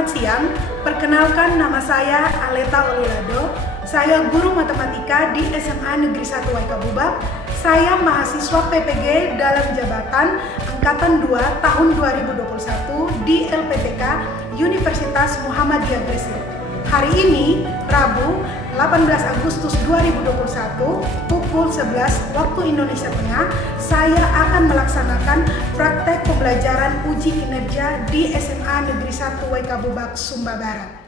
Selamat siang, perkenalkan nama saya Aleta Olilado. Saya guru matematika di SMA Negeri 1 Waika Bubak. Saya mahasiswa PPG dalam jabatan Angkatan 2 tahun 2021 di LPTK Universitas Muhammadiyah Gresik. Hari ini, Rabu 18 Agustus 2021, pukul 11 waktu Indonesia Tengah, saya akan melaksanakan praktek pembelajaran uji kinerja di SMA Negeri 1 Waika Bubak, Sumba Barat.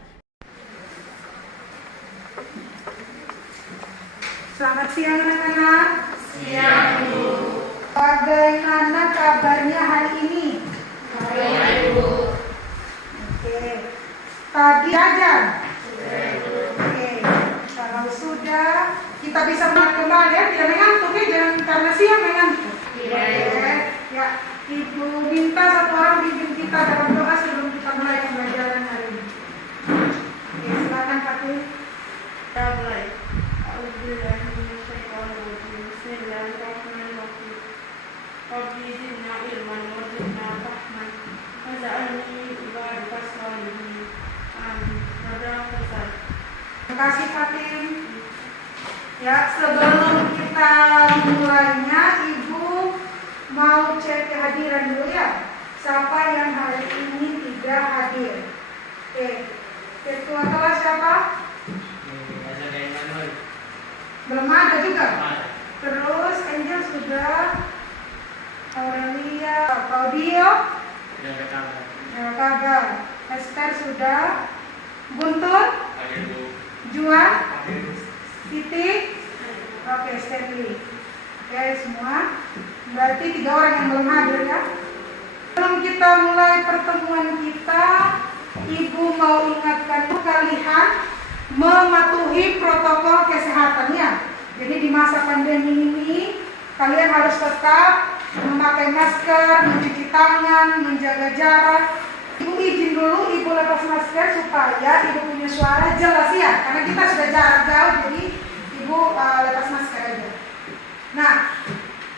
Selamat siang anak-anak. Siang, Bu. Bagaimana kabarnya hari ini? Baik, Bu. Oke. Tadi aja. Baik, Oke. Kalau sudah, kita bisa mulai kembali ya. Tidak mengantuk ya, jangan karena siang mengantuk. Iya, Oke. Ya, Ibu minta satu orang bimbing kita dalam doa sebelum kita mulai pembelajaran hari ini. Oke, silakan Pak Tri. kita mulai. Bismillahirrahmanirrahim. Rabbi zidna ilman wa zidna fahman waj'alni ibadaka sholihin. Amin. Terima Terima kasih Pak Tim. Ya, sebelum kita mulainya, Ibu mau cek kehadiran dulu ya. Siapa yang hari ini tidak hadir? Oke, ketua kelas siapa? Belum ada juga. Terus Angel sudah, Aurelia, Claudio, ya kabar. Esther sudah, Guntur, Juan, Siti, oke, Stanley. Oke, semua. Berarti 3 orang yang belum hadir ya. Sebelum kita mulai pertemuan kita, Ibu mau ingatkan kalian mematuhi protokol kesehatannya. Jadi di masa pandemi ini kalian harus tetap memakai masker, mencuci tangan, menjaga jarak. Ibu izin dulu, Ibu lepas masker supaya Ibu punya suara jelas ya, karena kita sudah jarak jauh, jadi Ibu lepas masker aja. Nah,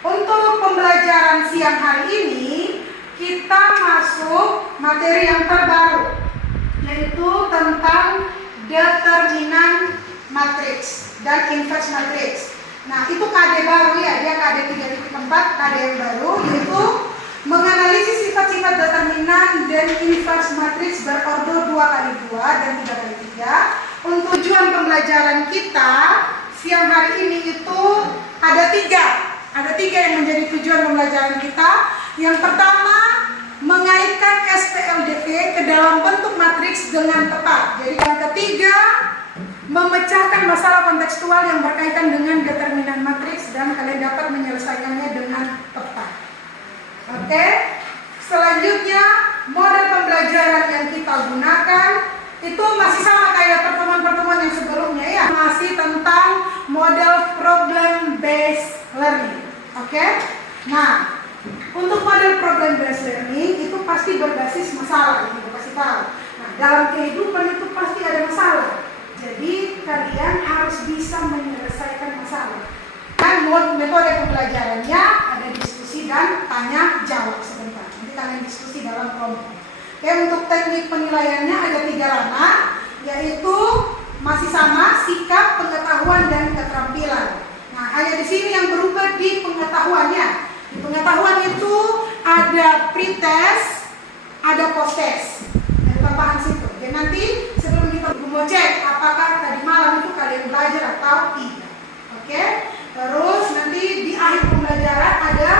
untuk pembelajaran siang hari ini kita masuk materi yang terbaru, yaitu tentang determinan matriks dan inverse matriks. Nah, itu KD baru ya, dia KD 3.4, KD yang baru, yaitu menganalisis sifat-sifat determinan dan inverse matriks berorder 2x2 dan 3x3. Untuk tujuan pembelajaran kita siang hari ini itu ada tiga yang menjadi tujuan pembelajaran kita. Yang pertama, mengaitkan SPLDV ke dalam bentuk matriks dengan tepat. Jadi yang ketiga, memecahkan masalah kontekstual yang berkaitan dengan determinan matriks dan kalian dapat menyelesaikannya dengan tepat. Oke, selanjutnya model pembelajaran yang kita gunakan itu masih sama kayak pertemuan-pertemuan yang sebelumnya ya, masih tentang model problem based learning. Oke, nah untuk model problem based learning itu pasti berbasis masalah, itu pasti tahu. Nah, dalam kehidupan itu pasti ada masalah. Jadi kalian harus bisa menyelesaikan masalah. Dan metode pembelajarannya ada diskusi dan tanya jawab sebentar. Nanti kalian diskusi dalam kelompok. Oke, untuk teknik penilaiannya ada 3 ranah, yaitu masih sama sikap, pengetahuan dan keterampilan. Nah, hanya di sini yang berubah di pengetahuannya. Di pengetahuan itu ada pretest, ada post-test. Ada tambahan situ. Jadi nanti sebelum kita mau cek apakah tadi malam itu kalian belajar atau tidak. Oke? Terus nanti di akhir pembelajaran ada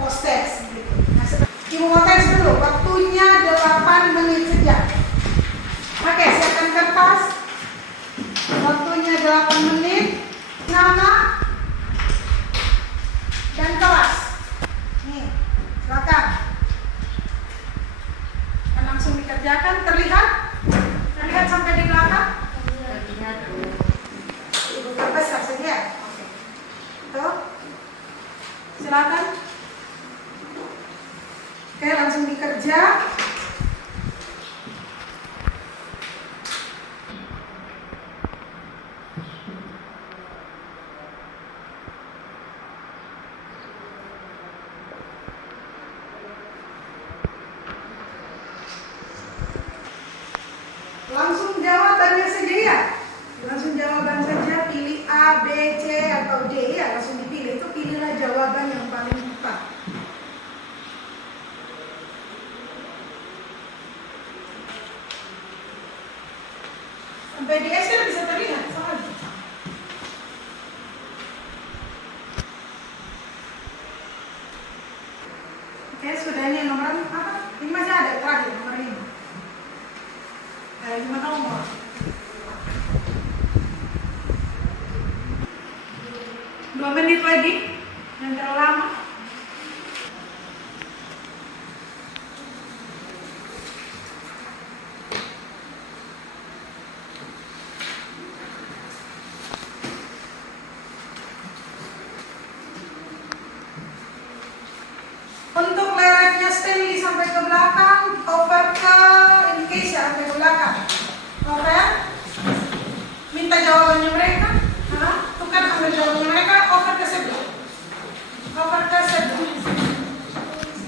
post-test. Gitu. Nah, Ibu mau tes dulu. Waktunya 8 menit saja. Oke, siapkan kertas. Waktunya 8 menit. Nama dan kelas. Nih, silakan. Dan langsung dikerjakan. Terlihat? Terlihat sampai di belakang? Ibu besar saja. Oke. Tuh. Silakan. Oke, langsung dikerja. ada terakhir nomor 5. Ada 5 nomor. Dua menit lagi, yang terlalu lama. Untuk lerengnya Stanley sampai ke belakang, over ke Indonesia sampai ke belakang. Oke? Minta jawabannya mereka. Tukar ambil jawabannya mereka, over ke sebelah. Over ke sebelah.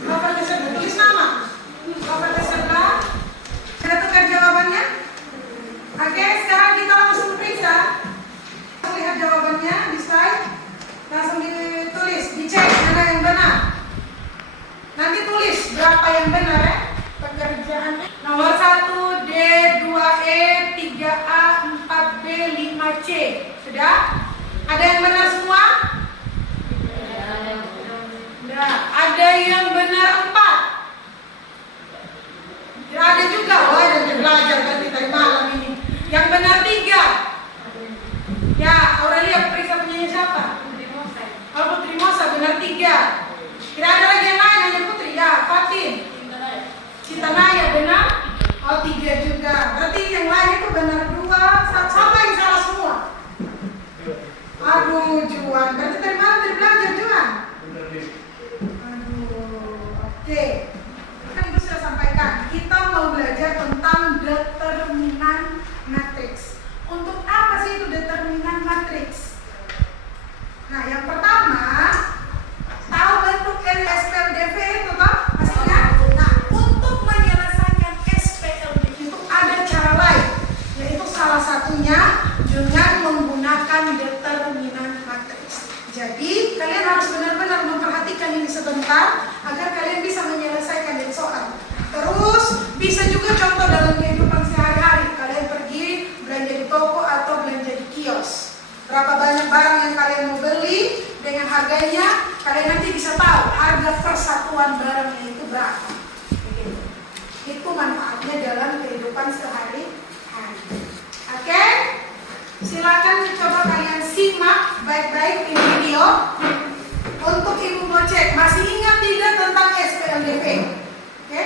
Over ke sebelah. Tulis nama. Over ke sebelah. Kita tukar jawabannya. Oke, sekarang kita langsung periksa. Lihat jawabannya di slide. Langsung ditulis, dicek mana yang benar. Nanti tulis berapa yang benar ya pekerjaannya. Nomor 1 D, 2E, 3A, 4B, 5C. Sudah? Ada yang benar semua? Sudah. Ada yang benar 4. Tidak ada juga. Wah, dan belajar tadi dari malam ini. Yang benar 3. Ya, Aurelia periksa punya siapa? Oh, Putri Mosa benar 3. Tidak ada lagi yang lain, hanya Putri. Ya, Fatin. Cinta Naya benar? Oh, 3 juga. Berarti yang lain itu benar 2. Sama yang salah semua. Aduh, Juan. Berarti dari mana tadi belajar, Juan? Aduh, oke. Kan Ibu sudah sampaikan, kita mau belajar tentang determinan matriks. Untuk apa sih itu determinan matriks? Nah, yang pertama, tahu bentuk SPLDV itu toh? Masih ingat? Nah, untuk menyelesaikan SPLDV itu ada cara lain, yaitu salah satunya dengan menggunakan determinan matriks. Jadi, kalian harus benar-benar memperhatikan ini sebentar agar kalian bisa menyelesaikan dari soal. Terus, bisa juga contoh dalam kehidupan sehari-hari. Kalian pergi belanja di toko atau belanja di kios. Berapa banyak barang yang kalian mau beli dengan harganya, kalian nanti bisa tahu harga persatuan barangnya itu berapa. Begitu. Itu manfaatnya dalam kehidupan sehari-hari. Oke? Silakan coba kalian simak baik-baik ini video. Untuk Ibu mau cek, masih ingat tidak tentang SPLDV? Oke?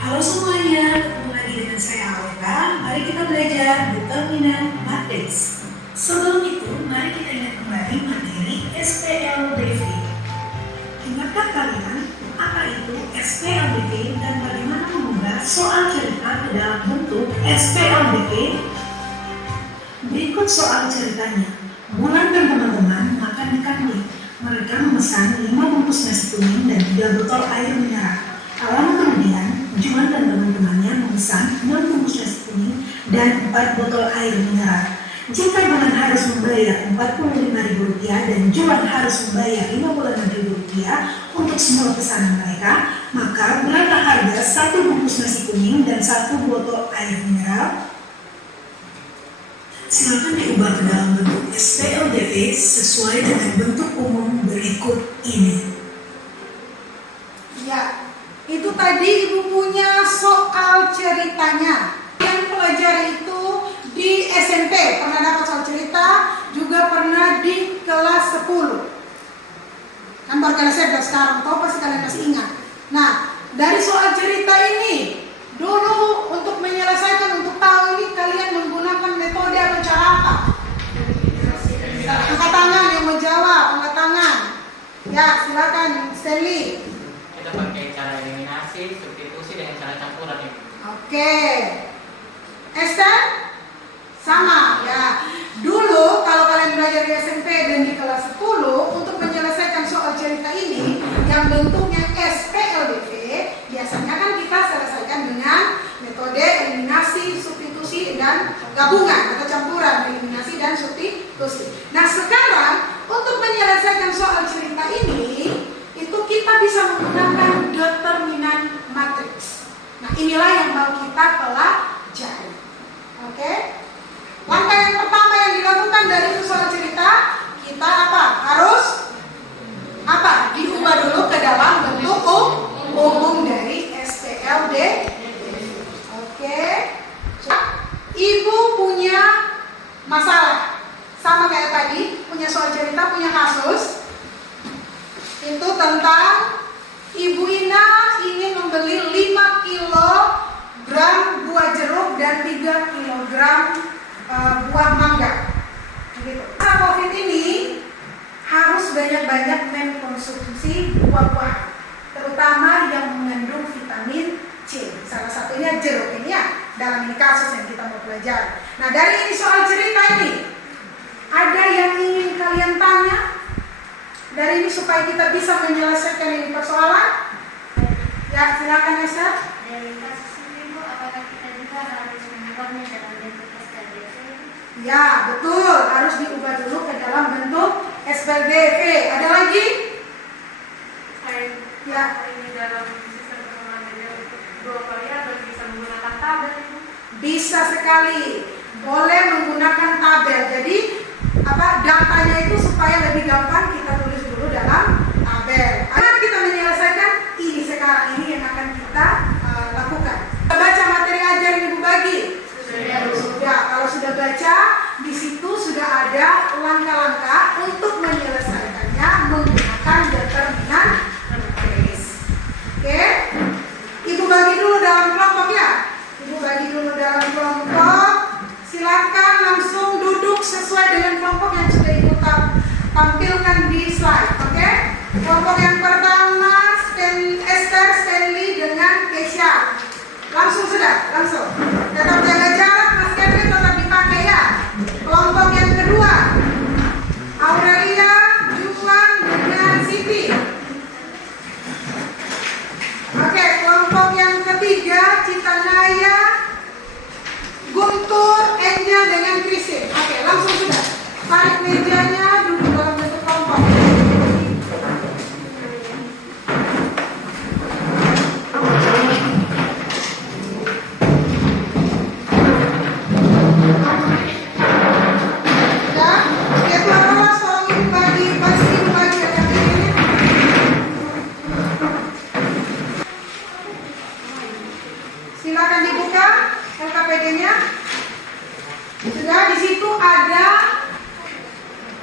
Halo semuanya, ketemu lagi dengan saya Aleta. Mari kita belajar determinan matriks. Sebelum itu, mari kita ingat kembali materi SPLDV. Ingatkah kalian apa itu SPLDV dan bagaimana mengubah soal cerita ke dalam bentuk SPLDV? Berikut soal ceritanya. Mulan dan teman-teman makan di kantin. Mereka memesan 5 bungkus nasi kuning dan 3 botol air mineral. Lama kemudian, Juan dan teman-temannya memesan 6 bungkus nasi kuning dan 4 botol air mineral. Jika Juan harus membayar Rp45.000 dan Juan harus membayar Rp56.000 untuk semua pesanan mereka, maka berapa harga 1 bungkus nasi kuning dan 1 botol air mineral? Silakan diubah ke dalam bentuk SPLDV sesuai dengan bentuk umum berikut ini. Ya, itu tadi Ibu punya soal ceritanya. Yang pelajari itu di SMP pernah dapat soal cerita, juga pernah di kelas 10. Kan baru kelas 11 sekarang, tahu pasti kalian masih ingat. Nah, dari soal cerita ini, dulu untuk menyelesaikan, untuk tahu ini kalian menggunakan metode atau cara apa? Angkat tangan yang mau jawab, angkat tangan. Ya, silakan Stanley. Kita pakai cara eliminasi, substitusi dengan cara campuran ya. Oke. Esther? Sama ya. Dulu kalau kalian belajar di SMP dan di kelas 10, untuk menyelesaikan soal cerita ini yang bentuknya SPLDV, biasanya kan kita selesaikan dengan metode eliminasi, substitusi, dan gabungan atau campuran eliminasi dan substitusi. Nah, sekarang untuk menyelesaikan soal cerita ini, itu kita bisa menggunakan determinan matriks. Nah, inilah yang mau kita pelajari. Oke? Langkah yang pertama yang dilakukan dari soal cerita, kita apa? Harus apa? Diubah dulu ke dalam bentuk sama kayak tadi, punya soal cerita, punya kasus. Itu tentang Ibu Ina ingin membeli 5 kilogram buah jeruk dan 3 kilogram buah mangga. Begitu. Karena COVID ini harus banyak-banyak mengkonsumsi buah-buahan, terutama yang mengandung vitamin C. Salah satunya jeruk ini ya, dalam ini kasus yang kita mau belajar. Nah, dari ini soal cerita ini, ada yang ingin kalian tanya dari ini supaya kita bisa menyelesaikan ini persoalan? Ya, silakan Esther. Dari kasus ini Bu, apakah kita juga harus mengubahnya dalam bentuk SPDV? Ya, betul. Harus diubah dulu ke dalam bentuk SPDV. Ada lagi? Ya. Ini dalam sistem pengamanannya untuk 2 kali atau bisa menggunakan tabel? Bisa sekali. Boleh menggunakan tabel. Jadi datanya itu supaya lebih gampang kita tulis dulu dalam tabel. Akan kita menyelesaikan ini sekarang ini yang akan kita lakukan. Kita baca materi ajar yang Ibu bagi. Sudah. Kalau sudah baca, di situ sudah ada langkah-langkah untuk menyelesaikannya menggunakan determinan case. Oke? Ibu bagi dulu dalam kelompok ya. Ibu bagi dulu dalam kelompok. Silakan langsung duduk sesuai dengan kelompok yang sudah Ibu tampilkan di slide. Oke? Kelompok yang pertama Esther, Stanley dengan Keisha. Langsung sudah, langsung. Tetap jaga jarak, Mas Kevin tetap dipakai ya. Kelompok yang kedua Aurelia, Juan dengan Siti. Oke, kelompok yang ketiga Citanaya, Guntur, Angel dengan Christine. Oke, langsung sudah. Tarik mejanya, duduk dalam bentuk kelompok. Ya, itu adalah soal Ibu bagi, pasti Ibu bagi ada pilihnya. Silakan dibuka LKPD-nya. Sudah, di situ ada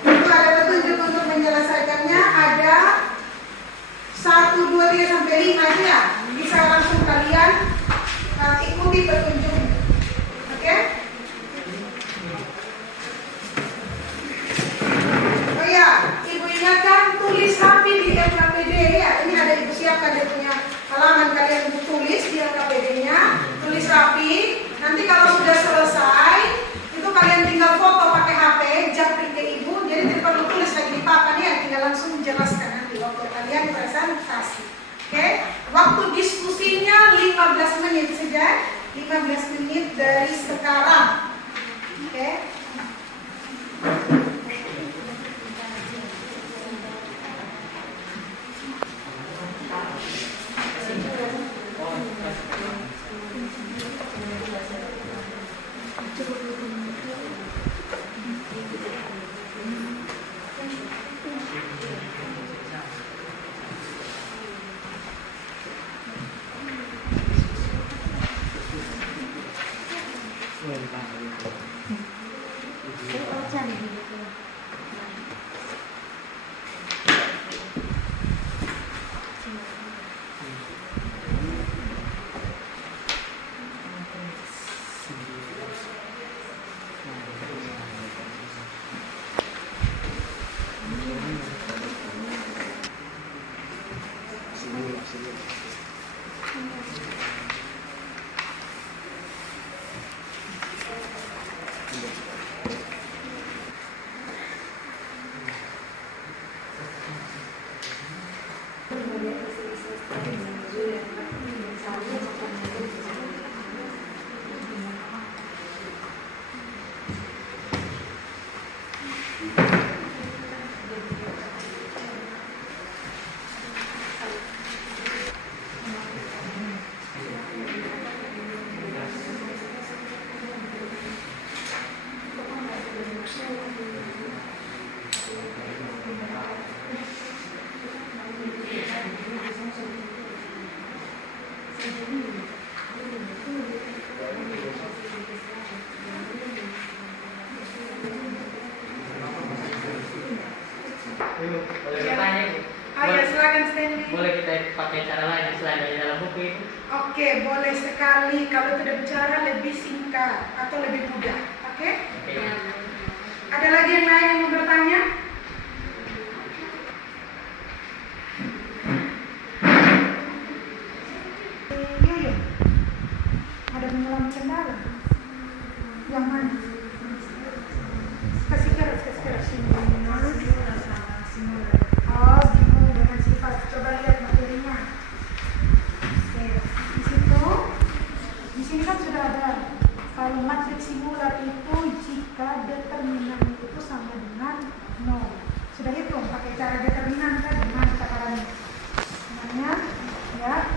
petunjuk untuk menyelesaikannya. Ada 1, 2, 3 sampai 5 itu ya. Bisa langsung kalian ikuti petunjuknya. Oke? Oh iya, Ibu ingatkan tulis rapi di LKPD ya. Ini ada Ibu siapkan dia punya halaman, kalian Ibu tulis di LKPD-nya, tulis rapi. Nanti kalau sudah selesai, itu kalian tinggal foto pakai HP, japri ke Ibu. Jadi tidak perlu tulis lagi di papan ya, tinggal langsung menjelaskan nanti waktu kalian presentasi. Oke? Waktu diskusinya 15 menit saja, 15 menit dari sekarang. Oke? Ibu, boleh bertanya, Bu? Ayo silakan Stanley. Boleh kita pakai cara lain selain dari dalam buku itu? Oke, boleh sekali. Kalau tidak bicara lebih singkat atau lebih mudah. Oke? Oke. Ada lagi yang lain yang mau bertanya? Iya. Ada mengalami kendala. Yang mana? Kasih keras. Oh, bingung dengan sifat. Coba lihat materinya. Oke, di sini kan sudah ada. Kalau matriks simulat itu jika determinan itu sama dengan 0. Sudah hitung pakai cara determinan kan dengan takarannya. Namanya ya.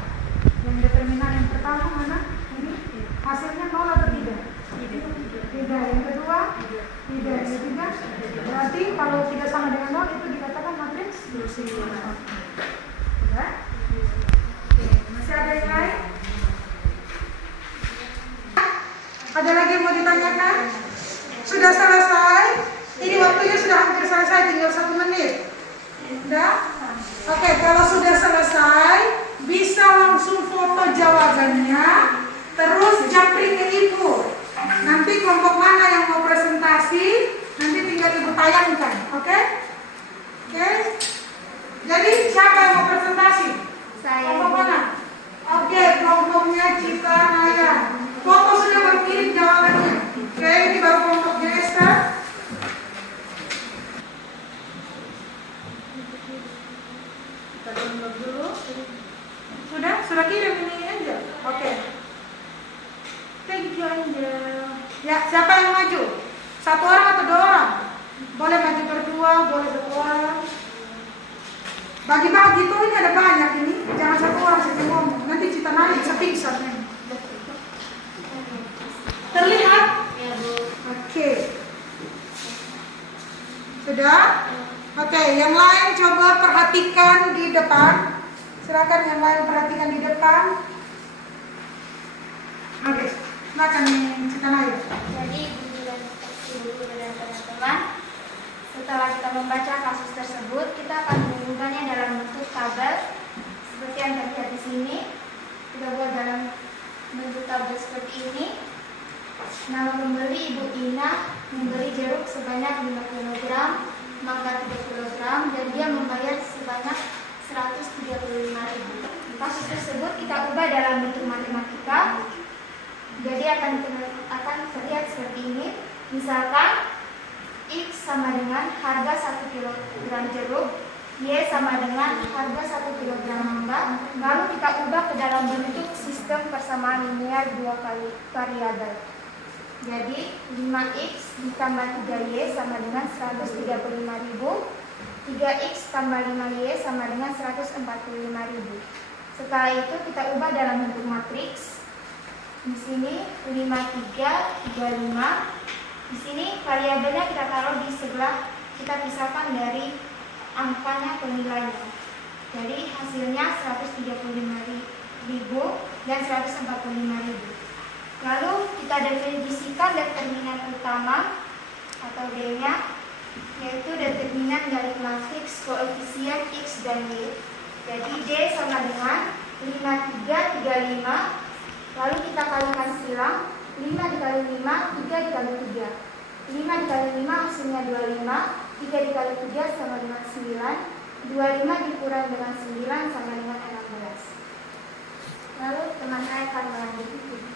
Yang determinan yang pertama mana? Ini hasilnya 0 atau tidak? Tidak. Yang kedua? Tidak. Yang ketiga? Berarti kalau tidak sama dengan 0 itu dikatakan matriks simulat. Sudah? Oke, masih ada yang lain? Ada lagi yang mau ditanyakan? Sudah selesai? Ini waktunya sudah hampir selesai, tinggal 1 menit. Sudah? Oke, kalau sudah selesai, bisa langsung foto jawabannya, terus japri ke Ibu. Nanti kelompok mana yang mau presentasi, nanti tinggal Ibu tayangkan. Oke? Oke? Jadi siapa yang mau presentasi? Saya. Kelompok mana? Oke, kelompoknya Cita Naya. Foto sudah berkirim jawabannya. Oke, ini baru kelompoknya Esther. Kita download dulu. Sudah kirim ini Angel. Oke. Thank you Angel. Ya, siapa yang maju? 1 orang atau 2 orang? Boleh maju berdua, boleh 2 orang. Bagi-bagi tuh ini ada banyak ini. Jangan 1 orang saja ngomong. Nanti Cita Naya bisa pingsan nih. Terlihat? Ya, Bu. Oke. Sudah? Oke, yang lain coba perhatikan di depan. Silakan yang lain perhatikan di depan. Oke, silakan Cita Naya. Jadi Ibu dan teman-teman, setelah kita membaca kasus tersebut, kita akan mengunggahnya dalam bentuk tabel seperti yang terlihat di sini. Kita buat dalam bentuk tabel seperti ini. Nama pembeli Ibu Ina membeli jeruk sebanyak 5 kg, mangga 3 kg, dan dia membayar sebanyak 135.000. Kasus tersebut kita ubah dalam bentuk matematika. Jadi akan terlihat seperti ini. Misalkan X sama dengan harga 1 kg jeruk, Y sama dengan harga 1 kg mangga. Lalu kita ubah ke dalam bentuk sistem persamaan linear 2 kali variabel. Jadi 5X ditambah 3Y sama dengan 135.000. 3X tambah 5Y sama dengan 145.000. Setelah itu kita ubah dalam bentuk matriks. Di sini 53, 35. Di sini variabelnya kita taruh di sebelah, kita pisahkan dari angkanya ke nilainya. Jadi hasilnya 135.000 dan 145.000. Lalu kita definisikan determinan utama atau D-nya, yaitu determinan dari matriks koefisien X dan Y. Jadi D sama dengan 5335. Lalu kita kalikan silang, 5 dikali 5, 3 dikali 3. 5 dikali 5 hasilnya 25, 3 dikali 3 sama dengan 9, 25 dikurang dengan 9 sama dengan 16. Lalu teman saya akan melanjutkan.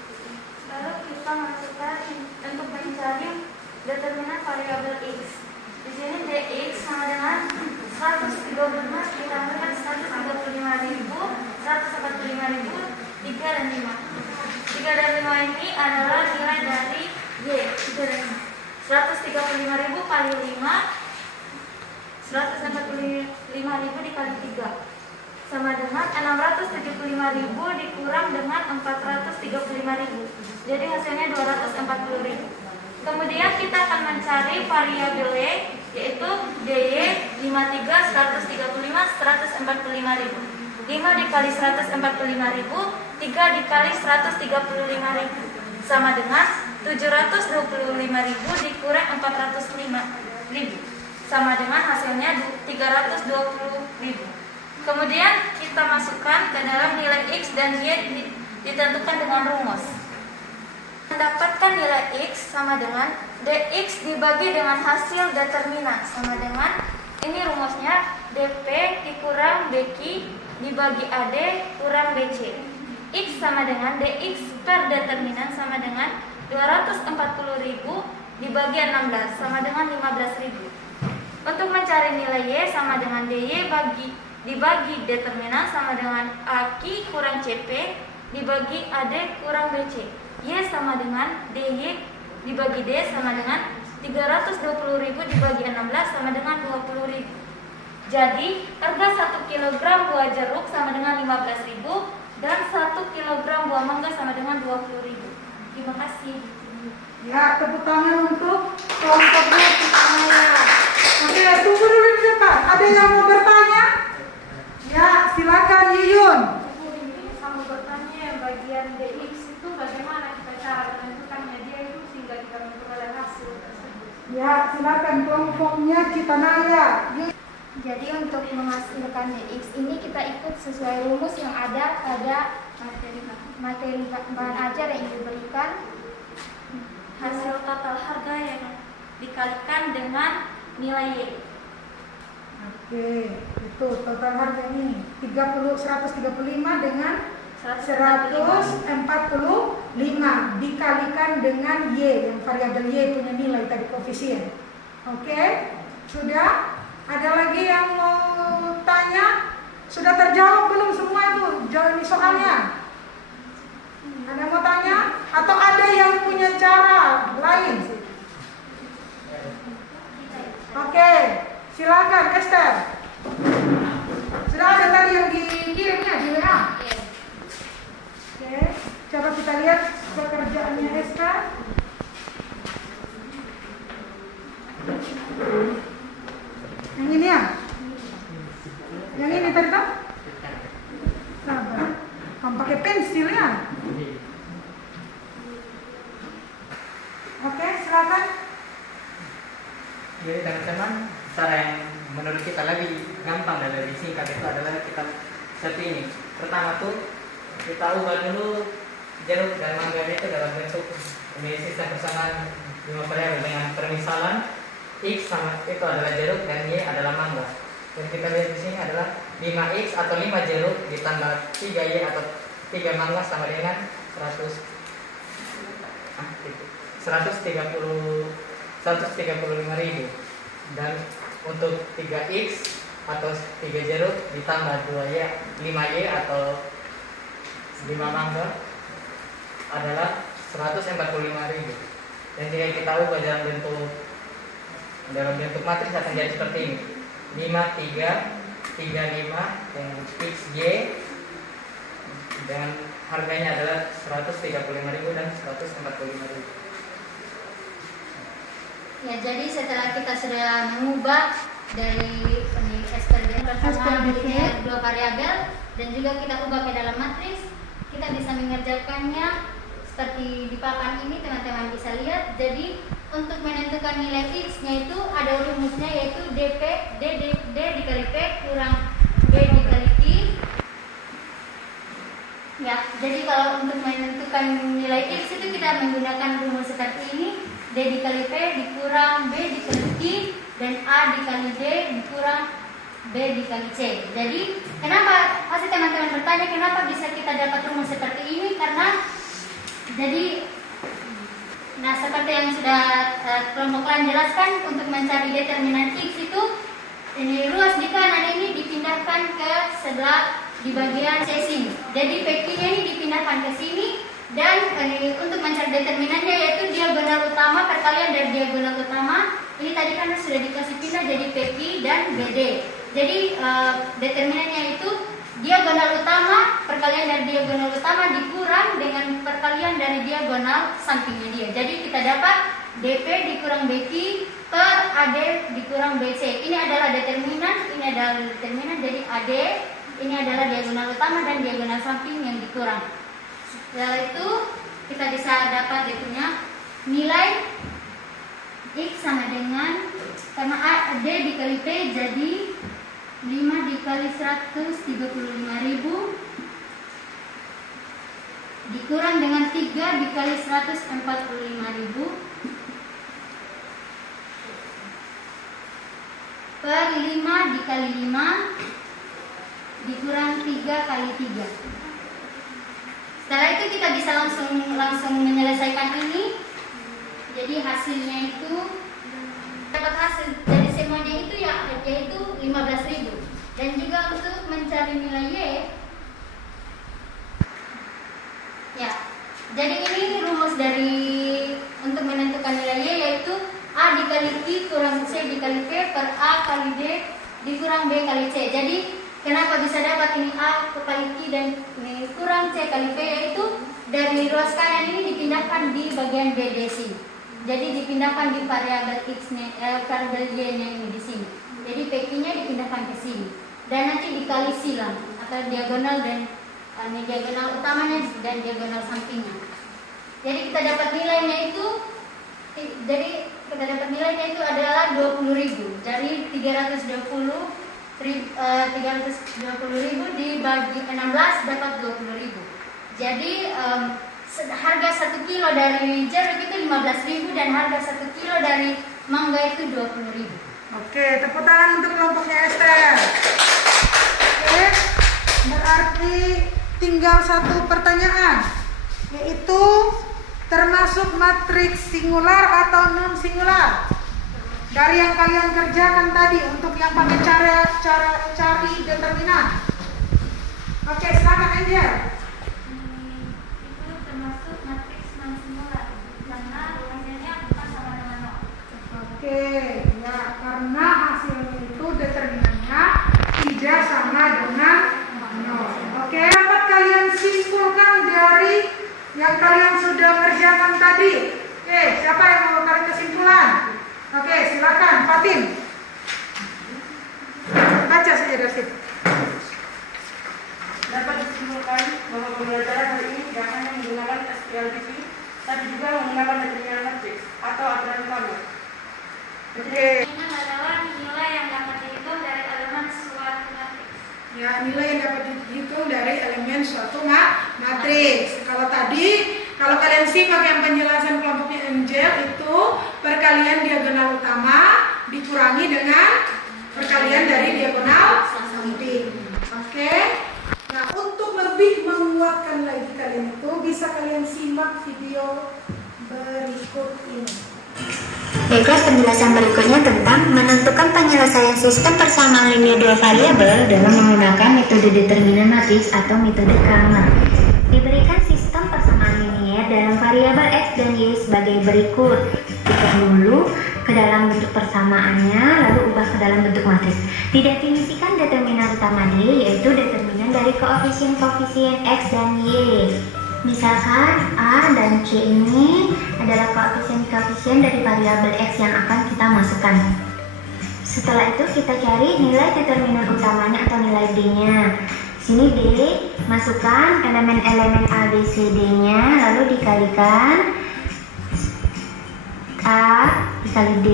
Lalu kita masukkan untuk mencari determinan variabel X. Di sini dx sama dengan 135 ditambahkan 135.000, 145.000, 3 dan 5. 3 dan 5 ini adalah nilai dari Y. 3 dan 5. 135.000 kali 5, 145.000 dikali 3 sama dengan 675.000 dikurang dengan 435.000. Jadi hasilnya 240.000. Kemudian kita akan mencari variabel Y, yaitu DY 53, 135, 145.000. 5 dikali 145.000, 3 dikali 135.000 sama dengan 725.000 dikurang 405.000. sama dengan hasilnya 320.000. Kemudian kita masukkan ke dalam nilai X dan Y ditentukan dengan rumus. Mendapatkan nilai X sama dengan DX dibagi dengan hasil determinan sama dengan, ini rumusnya, DP dikurang BQ dibagi AD kurang BC. X sama dengan DX per determinan sama dengan 240.000 dibagi 16 sama dengan 15.000. Untuk mencari nilai Y sama dengan DY dibagi determinan sama dengan AK kurang CP dibagi AD kurang BC. Y sama dengan DY dibagi D sama dengan 320.000 dibagi 16 sama dengan 20.000. Jadi harga 1 kg buah jeruk sama dengan 15.000 dan 1 kg buah mangga sama dengan 20.000. Terima kasih. Ya, tepuk tangan untuk kelompoknya Citanaya. Oke, tunggu dulu sebentar. Ada yang mau bertanya? Ya, silakan Yuyun. Kamu bertanya bagian DX itu bagaimana kita cara menentukannya dia itu sehingga kita memperoleh hasil tersebut. Ya, silakan kelompoknya Citanaya. Jadi untuk menghasilkan DX ini kita ikut sesuai rumus yang ada pada materi bahan ajar yang diberikan. Hasil total harga yang dikalikan dengan nilai Y. Oke, itu total harga ini 135 dengan 145 dikalikan dengan Y, yang variabel Y punya nilai tadi koefisien. Oke, sudah? Ada lagi yang mau tanya? Sudah terjawab belum semua itu? Jawab ini soalnya. Ada yang mau tanya? Atau ada yang punya cara lain? Oke, silakan Esther. Sudah ada tadi yang dikirimnya di WA? Oke, coba kita lihat pekerjaannya Esther. Yang ini ya? Yang ini tadi kan? Sabar. Kamu pakai pensil ya? Oke, silakan. Jadi teman-teman, cara yang menurut kita lebih gampang dan lebih singkat itu adalah kita seperti ini. Pertama tuh kita ubah dulu jeruk dan mangga itu dalam bentuk sistem persamaan 5 variabel dengan permisalan X sama itu adalah jeruk dan Y adalah mangga. Dan kita lihat di sini adalah 5X atau 5 jeruk ditambah 3Y atau 3 mangga sama dengan 135.000. Dan untuk 3X atau 3 jeruk ditambah 5Y atau 5 mangga adalah 145.000. Dan jika kita ubah dalam bentuk matris akan jadi seperti ini: 5, 3, 35 dengan XY dengan harganya adalah 135.000 dan 145.000. Ya, jadi setelah kita sudah mengubah dari eksperimen persamaan linear dua variabel dan juga kita ubah ke dalam matris, kita bisa mengerjakannya seperti di papan ini, teman-teman bisa lihat. Jadi untuk menentukan nilai X-nya itu ada rumusnya, yaitu D dikali P kurang B dikali Q. Ya, jadi kalau untuk menentukan nilai X itu kita menggunakan rumus seperti ini: D dikali P dikurang B dikali Q dan A dikali D dikurang B dikali C. Jadi kenapa, pasti teman-teman bertanya kenapa bisa kita dapat rumus seperti ini? Karena seperti yang sudah kelompok lain jelaskan, untuk mencari determinan X itu ini ruas di kanan ini dipindahkan ke sebelah di bagian C sini. Jadi PQ-nya ini dipindahkan ke sini. Dan untuk mencari determinannya yaitu diagonal utama perkalian dari diagonal utama. Ini tadi kan sudah dikasih pindah jadi PQ dan BD. Jadi determinannya itu diagonal utama perkalian dari diagonal utama dikurang dengan perkalian dari diagonal sampingnya dia. Jadi kita dapat DP dikurang BQ per AD dikurang BC. Ini adalah determinan, jadi AD ini adalah diagonal utama dan diagonal samping yang dikurang. Setelah itu kita bisa dapat dia punya nilai X sama dengan, karena D dikali P jadi 5 dikali 135.000 dikurang dengan 3 dikali 145.000 per 5 dikali 5 dikurang 3 kali 3. Setelah itu kita bisa langsung menyelesaikan ini. Jadi hasilnya itu dapat hasil dari semuanya itu yaitu 15.000. Dan juga untuk mencari nilai Y, ya. Jadi ini rumus dari untuk menentukan nilai Y yaitu A dikali Q kurang C dikali P per A kali D dikurang B kali C. Jadi kenapa bisa dapat ini A kali Q dan ini kurang C kali P, yaitu dari ruas kanan ini dipindahkan di bagian B di sini. Jadi dipindahkan di variabel X-nya, variabel Y-nya ini di sini. Jadi PQ-nya dipindahkan ke sini. Dan nanti dikali silang atau diagonal dan diagonal utamanya dan diagonal sampingnya. Jadi kita dapat nilainya itu adalah 20.000 dari 320.000 dibagi 16 dapat 20.000. Jadi harga 1 kilo dari jeruk itu 15.000 dan harga 1 kilo dari mangga itu 20.000. Oke, tepuk tangan untuk kelompoknya Esther. Oke, berarti tinggal satu pertanyaan, yaitu termasuk matriks singular atau non singular dari yang kalian kerjakan tadi untuk yang pakai cara cari determinan. Oke, silakan Angel. Itu termasuk matriks non singular karena hasilnya bukan sama dengan 0. Oke, ya karena hasilnya itu determinannya tidak sama dengan 0. Oke, dapat kalian simpulkan dari yang kalian sudah kerjakan tadi. Oke, siapa yang mau tarik kesimpulan? Oke, silakan Fatin. Baca saja dari situ. Dapat disimpulkan bahwa pembelajaran hari ini tidak hanya menggunakan SPLDP, tapi juga menggunakan determinan matriks atau aturan utama. Oke. Ini adalah nilai yang dapat dihitung dari elemen suatu matriks. Ya, nilai yang dapat dihitung dari elemen suatu matriks. Kalau kalian simak yang penjelasan kelompoknya Angel itu perkalian diagonal utama dikurangi dengan perkalian dari diagonal samping. Oke. Nah, untuk lebih menguatkan lagi kalian itu bisa kalian simak video berikut ini. Baiklah, penjelasan berikutnya tentang menentukan penyelesaian sistem persamaan linear dua variabel dalam menggunakan metode determinan matriks atau metode Cramer. Diberikan sistem persamaan linear dalam variabel X dan Y sebagai berikut. Hitung dulu ke dalam bentuk persamaannya, lalu ubah ke dalam bentuk matriks. Didefinisikan determinan utama D, yaitu determinan dari koefisien-koefisien X dan Y. Misalkan A dan C ini adalah koefisien-koefisien dari variabel X yang akan kita masukkan. Setelah itu kita cari nilai determinan utamanya atau nilai D-nya. Sini D, masukkan elemen-elemen A, B, C, D-nya, lalu dikalikan A dikali D,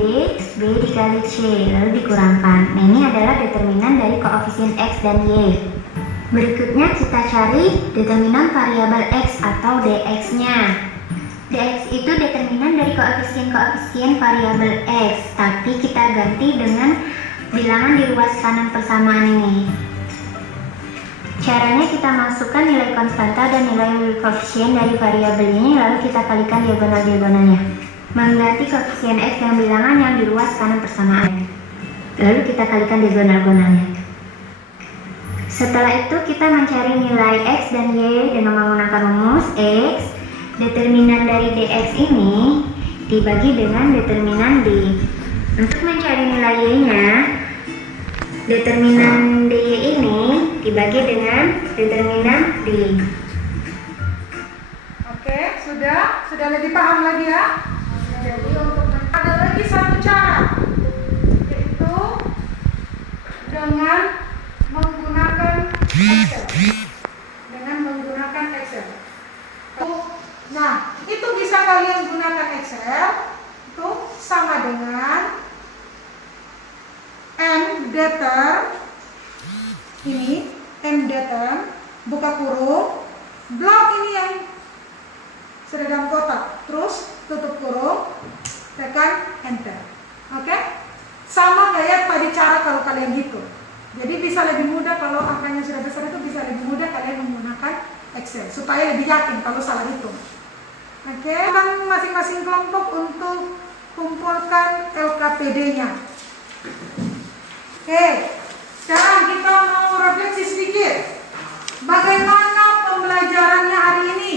B dikali C, lalu dikurangkan. Nah, ini adalah determinan dari koefisien X dan Y. Berikutnya kita cari determinan variabel X atau dx-nya. Dx itu determinan dari koefisien-koefisien variabel X, tapi kita ganti dengan bilangan di ruas kanan persamaan ini. Caranya kita masukkan nilai konstanta dan nilai koefisien dari variabel ini, lalu kita kalikan diagonal-diagonalnya. Mengganti koefisien X dengan bilangan yang di ruas kanan persamaan. Lalu kita kalikan diagonal-diagonalnya. Setelah itu kita mencari nilai X dan Y dengan menggunakan rumus X. Determinan dari dx ini dibagi dengan determinan D. Untuk mencari nilai Y-nya, determinan DY ini dibagi dengan determinan D. Oke, sudah lebih paham lagi ya. Jadi untuk ada lagi satu cara, yaitu dengan menggunakan Excel. Nah, itu bisa kalian gunakan Excel. Itu sama dengan tulisan M dater ini, M dater, buka kurung, blok ini yang sudah dalam kotak, terus tutup kurung, tekan enter. Oke? Sama kayak tadi cara kalau kalian hitung. Jadi bisa lebih mudah kalau angkanya sudah besar, itu bisa lebih mudah kalian menggunakan Excel supaya lebih yakin kalau salah hitung. Oke, dan masing-masing kelompok untuk kumpulkan LKPD-nya. Oke, sekarang kita mau refleksi sedikit. Bagaimana pembelajarannya hari ini?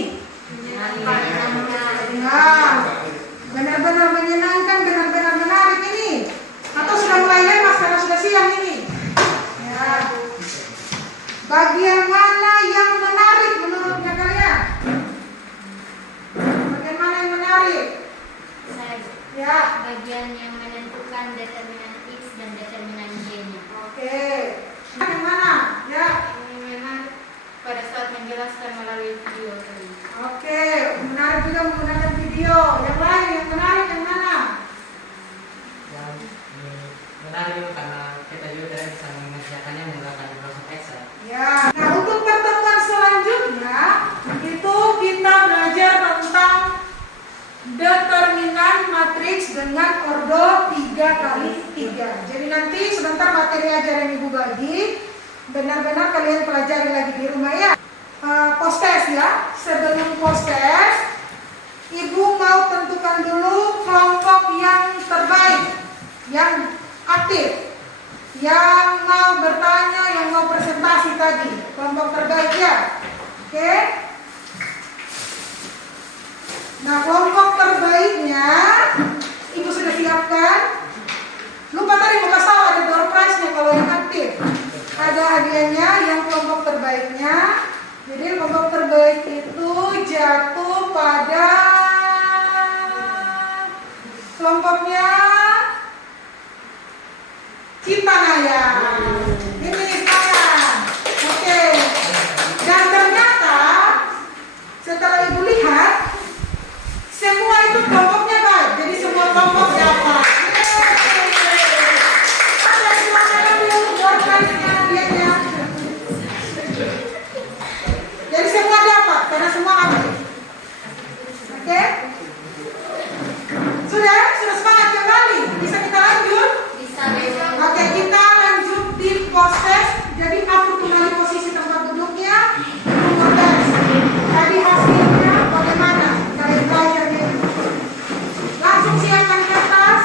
Ya, benar-benar menyenangkan, benar-benar menarik ini. Atau sudah mulai lemas karena sudah siang ini? Ya. Bagian mana yang menarik menurutnya kalian? Bagian mana yang menarik? Ya. Bagian yang menentukan determinan X dan determinan Y-nya. Oke. Yang mana? Ya. Ini memang pada saat menjelaskan melalui video tadi. Oke, menarik juga menggunakan video. Yang lain yang menarik yang mana? Yang menarik karena kita juga bisa mengerjakannya menggunakan Microsoft Excel. Ya. Nah, untuk pertemuan selanjutnya itu kita belajar tentang determinan matriks dengan ordo 3x3. Jadi nanti sebentar materi ajaran Ibu bagi, benar-benar kalian pelajari lagi di rumah ya. Post test ya. Sebelum post test, Ibu mau tentukan dulu kelompok yang terbaik, yang aktif, yang mau bertanya, yang mau presentasi tadi, kelompok terbaik ya. Oke. Nah, kelompok terbaiknya Ibu sudah siapkan. Lupa tadi mau kasih tahu ada door prize-nya kalau yang aktif. Ada hadiahnya yang kelompok terbaiknya. Jadi kelompok terbaik itu jatuh pada kelompoknya Cinta Naya. Ini sekarang. Oke. Dan ternyata setelah Ibu lihat, semua itu kelompoknya baik. Jadi semua kelompok dapat. Ada semuanya lagi untuk organisasi hadiahnya. Jadi semua dapat karena semua aktif. Oke? Sudah semangat kembali. Bisa kita lanjut? Bisa besok. Oke, kita lanjut di proses. Jadi atur kembali posisi tempat duduknya. Proses. Tadi hasilnya bagaimana? Kalian belajar ini. Langsung siapkan kertas.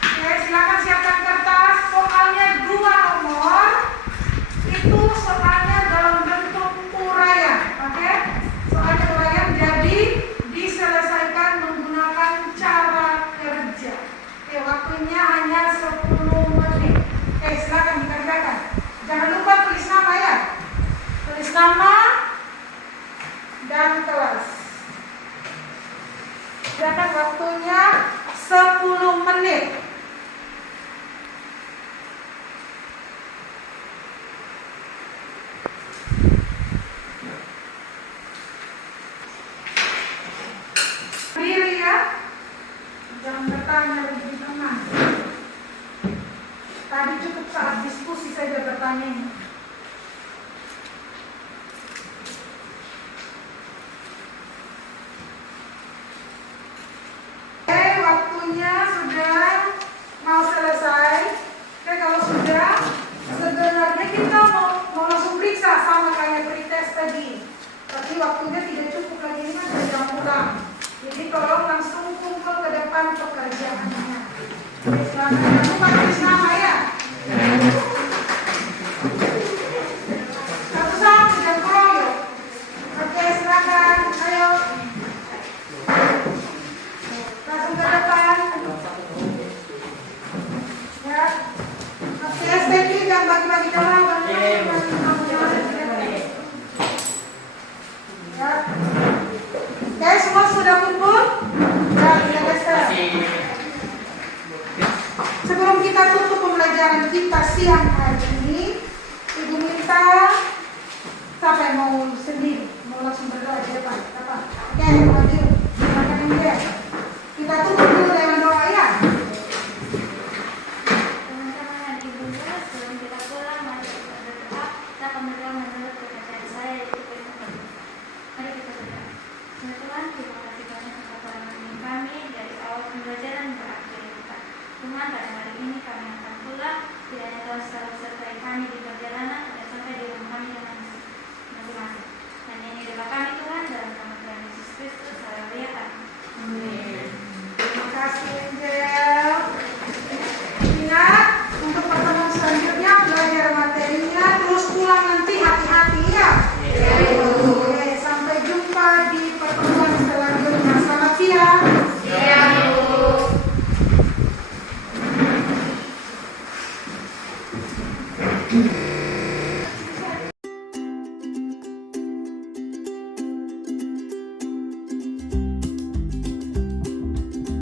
Oke, silakan siapkan kertas. Soalnya 2 nomor. Itu soalnya dalam bentuk uraian. Oke? Soalnya uraian, jadi diselesaikan menggunakan cara kerja. Oke, waktunya hanya 10 menit. Oke, silakan dikerjakan. Jangan lupa tulis nama ya. Tulis nama dan kelas. Silakan, waktunya 10 menit. Diri ya. Jangan bertanya lebih tenang. Tadi cukup saat diskusi saja bertanya. Oke, waktunya sudah mau selesai. Oke, kalau sudah, sebenarnya kita mau langsung periksa sama kayak pretest tadi. Tapi waktunya tidak cukup lagi, ini kan jam pulang. Jadi tolong langsung kumpul ke depan pekerjaannya. Jangan lupa tulis nama ya. Satu-satu dan keroyok. Oke, silakan. Ayo. Langsung ke depan. Ya. Oke, stay dan bagi-bagi jalan. Ya. Oke, semua sudah kumpul? Ya, sudah besar. Sebelum kita tutup pembelajaran kita siang hari ini, Ibu minta siapa yang mau sendiri, mau langsung berdoa di depan? Apa? Oke, maju. Silakan yang dia. Kita tutup dulu dengan doa ya. Teman-teman dan ibu-ibu, sebelum kita pulang, mari kita berdoa. Kita akan berdoa menurut perkataan saya, yaitu Kristus. Mari kita berdoa. Ya Tuhan, terima kasih banyak atas pertolongan kami dari awal pembelajaran berakhir Tuhan. Tuhan, pada hari ini kami akan pulang. Kiranya Tuhan selalu sertai kami di perjalanan dan sampai di rumah kami dengan masing-masing. Dan ini adalah kami Tuhan dalam nama Tuhan Yesus Kristus. Haleluya. Amin.